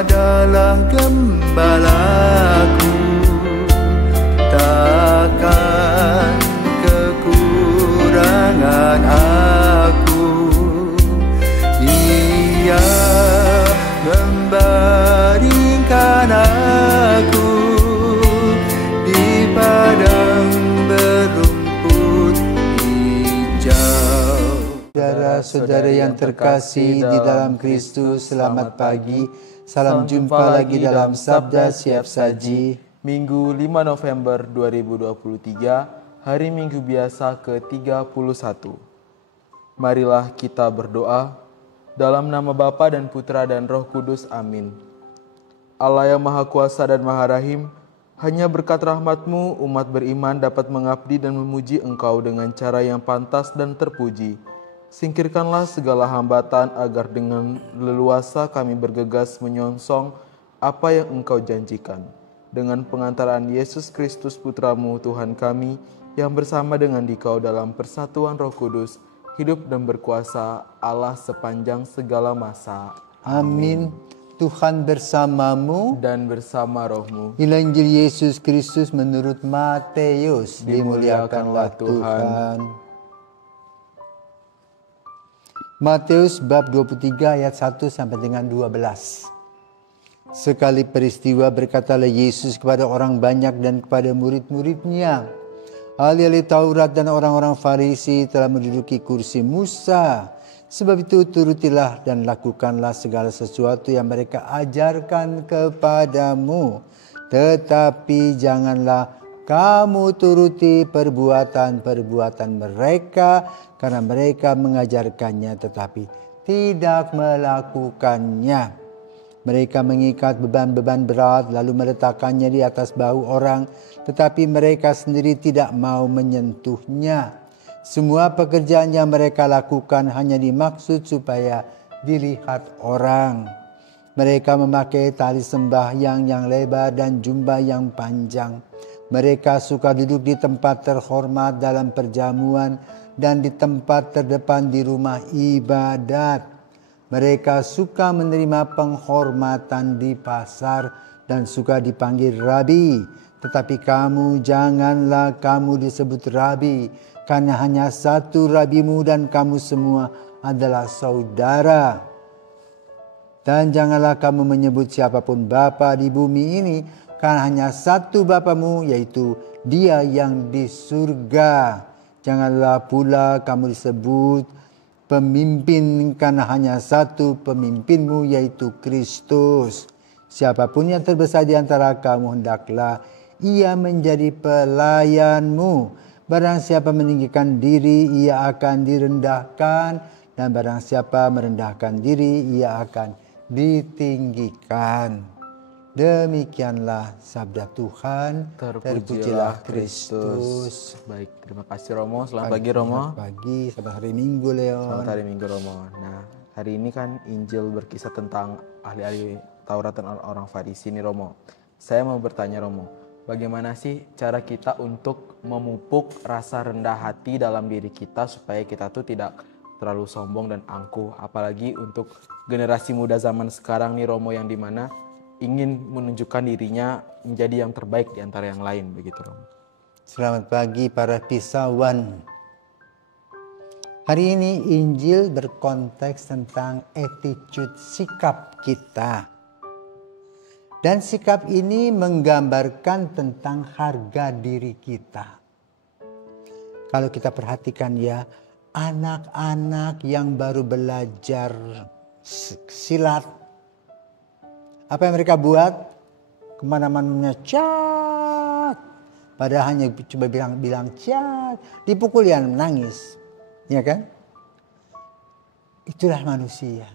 adalah gembalaku, takkan kekurangan aku. Ia membaringkan aku di padang berumput hijau. Saudara-saudara yang terkasih di dalam Kristus, selamat pagi. Salam jumpa lagi dalam Sabda Siap Saji. Minggu 5 November 2023, hari Minggu biasa ke-31. Marilah kita berdoa. Dalam nama Bapa dan Putra dan Roh Kudus, amin. Allah yang Maha Kuasa dan Maha Rahim, hanya berkat rahmat-Mu umat beriman dapat mengabdi dan memuji Engkau dengan cara yang pantas dan terpuji. Singkirkanlah segala hambatan agar dengan leluasa kami bergegas menyongsong apa yang Engkau janjikan. Dengan pengantaran Yesus Kristus Putra-Mu Tuhan kami, yang bersama dengan Dikau dalam persatuan Roh Kudus, hidup dan berkuasa Allah sepanjang segala masa. Amin. Tuhan bersamamu Dan bersama rohmu. Inilah Injil Yesus Kristus menurut Matius. Dimuliakanlah Tuhan. Matius bab 23 ayat 1 sampai dengan 12. Sekali peristiwa berkatalah Yesus kepada orang banyak dan kepada murid-muridnya, ahli-ahli Taurat dan orang-orang Farisi telah menduduki kursi Musa. Sebab itu turutilah dan lakukanlah segala sesuatu yang mereka ajarkan kepadamu. Tetapi janganlah kamu turuti perbuatan-perbuatan mereka, karena mereka mengajarkannya tetapi tidak melakukannya. Mereka mengikat beban-beban berat lalu meletakkannya di atas bahu orang, tetapi mereka sendiri tidak mau menyentuhnya. Semua pekerjaan yang mereka lakukan hanya dimaksud supaya dilihat orang. Mereka memakai tali sembahyang yang lebar dan jubah yang panjang. Mereka suka duduk di tempat terhormat dalam perjamuan dan di tempat terdepan di rumah ibadat. Mereka suka menerima penghormatan di pasar dan suka dipanggil rabi. Tetapi kamu, janganlah kamu disebut rabi, karena hanya satu rabimu dan kamu semua adalah saudara. Dan janganlah kamu menyebut siapapun bapa di bumi ini, karena hanya satu Bapamu, yaitu Dia yang di surga. Janganlah pula kamu disebut pemimpin, karena hanya satu pemimpinmu, yaitu Kristus. Siapapun yang terbesar di antara kamu, hendaklah ia menjadi pelayanmu. Barang siapa meninggikan diri, ia akan direndahkan. Dan barang siapa merendahkan diri, ia akan ditinggikan. Demikianlah sabda Tuhan. Terpujilah Kristus. Baik, terima kasih Romo. Selamat pagi Romo. Selamat pagi, selamat hari Minggu Leon. Selamat hari Minggu Romo. Nah, hari ini kan Injil berkisah tentang ahli-ahli Taurat dan orang Farisi nih Romo. Saya mau bertanya Romo, bagaimana sih cara kita untuk memupuk rasa rendah hati dalam diri kita supaya kita tuh tidak terlalu sombong dan angkuh, apalagi untuk generasi muda zaman sekarang nih Romo, yang dimana ingin menunjukkan dirinya menjadi yang terbaik di antara yang lain, begitu Romo. Selamat pagi para pisauan. Hari ini Injil berkonteks tentang attitude, sikap kita. Dan sikap ini menggambarkan tentang harga diri kita. Kalau kita perhatikan ya, anak-anak yang baru belajar silat, apa yang mereka buat? Kemana-mana cat. Padahal hanya coba bilang cat. Dipukul ya nangis. Ya kan? Itulah manusia.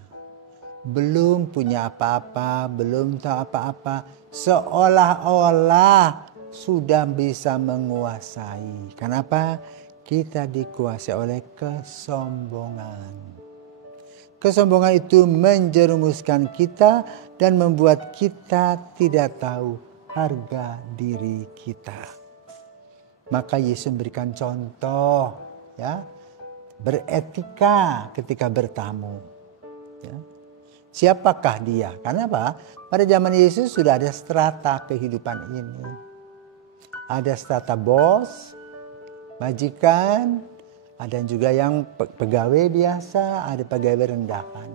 Belum punya apa-apa, belum tahu apa-apa. Seolah-olah sudah bisa menguasai. Kenapa? Kita dikuasai oleh kesombongan. Kesombongan itu menjerumuskan kita dan membuat kita tidak tahu harga diri kita. Maka Yesus memberikan contoh, ya, beretika ketika bertamu. Ya. Siapakah dia? Karena apa? Pada zaman Yesus sudah ada strata kehidupan ini. Ada strata bos, majikan, ada juga yang pegawai biasa, ada pegawai rendahan.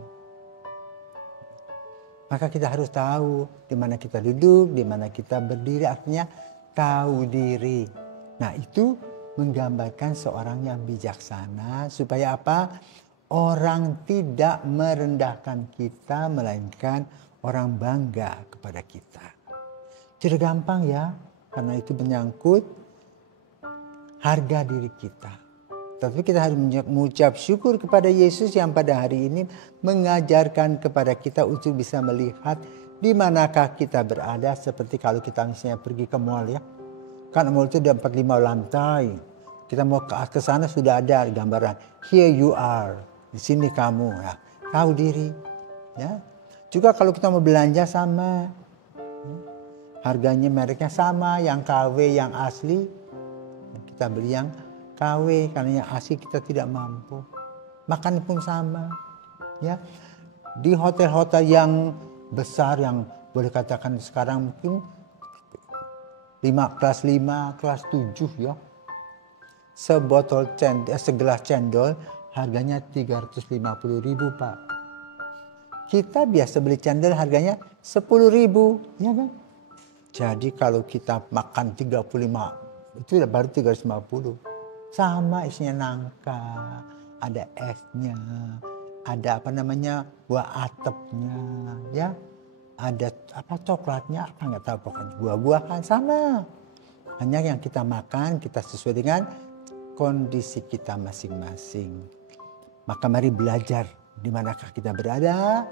Maka kita harus tahu di mana kita duduk, di mana kita berdiri, artinya tahu diri. Nah, itu menggambarkan seorang yang bijaksana supaya apa? Orang tidak merendahkan kita, melainkan orang bangga kepada kita. Tidak gampang ya, karena itu menyangkut harga diri kita. Tapi kita harus mengucap syukur kepada Yesus yang pada hari ini mengajarkan kepada kita untuk bisa melihat di manakah kita berada. Seperti kalau kita misalnya pergi ke mall ya. Kan mall itu ada 4-5 lantai. Kita mau ke sana sudah ada gambaran. Here you are. Di sini kamu. Ya. Tahu diri. Ya. Juga kalau kita mau belanja sama. Harganya mereknya sama. Yang KW, yang asli. Kita beli yang KW karena yang asli kita tidak mampu. Makan pun sama. Ya. Di hotel-hotel yang besar yang boleh katakan sekarang mungkin kelas 5, kelas 7 ya. Segelas cendol harganya 350.000 Pak. Kita biasa beli cendol harganya 10.000 ya kan. Jadi kalau kita makan 35 itu baru 350. Sama isinya nangka, ada esnya, ada buah atepnya, ya, ada coklatnya, nggak tahu pokoknya buah-buahan sama. Hanya yang kita makan kita sesuai dengan kondisi kita masing-masing. Maka mari belajar di manakah kita berada.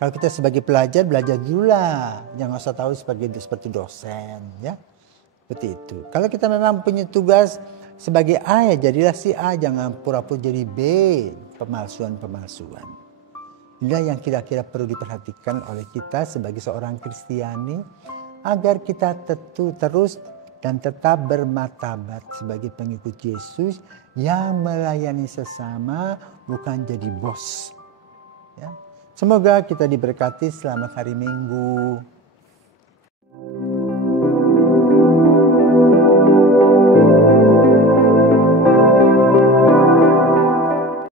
Kalau kita sebagai pelajar belajar dulu lah, jangan usah tahu seperti dosen, ya, seperti itu. Kalau kita memang punya tugas sebagai A ya jadilah si A, jangan pura-pura jadi B, pemalsuan-pemalsuan. Inilah yang kira-kira perlu diperhatikan oleh kita sebagai seorang Kristiani agar kita terus dan tetap bermartabat sebagai pengikut Yesus yang melayani sesama, bukan jadi bos. Ya. Semoga kita diberkati. Selamat hari Minggu.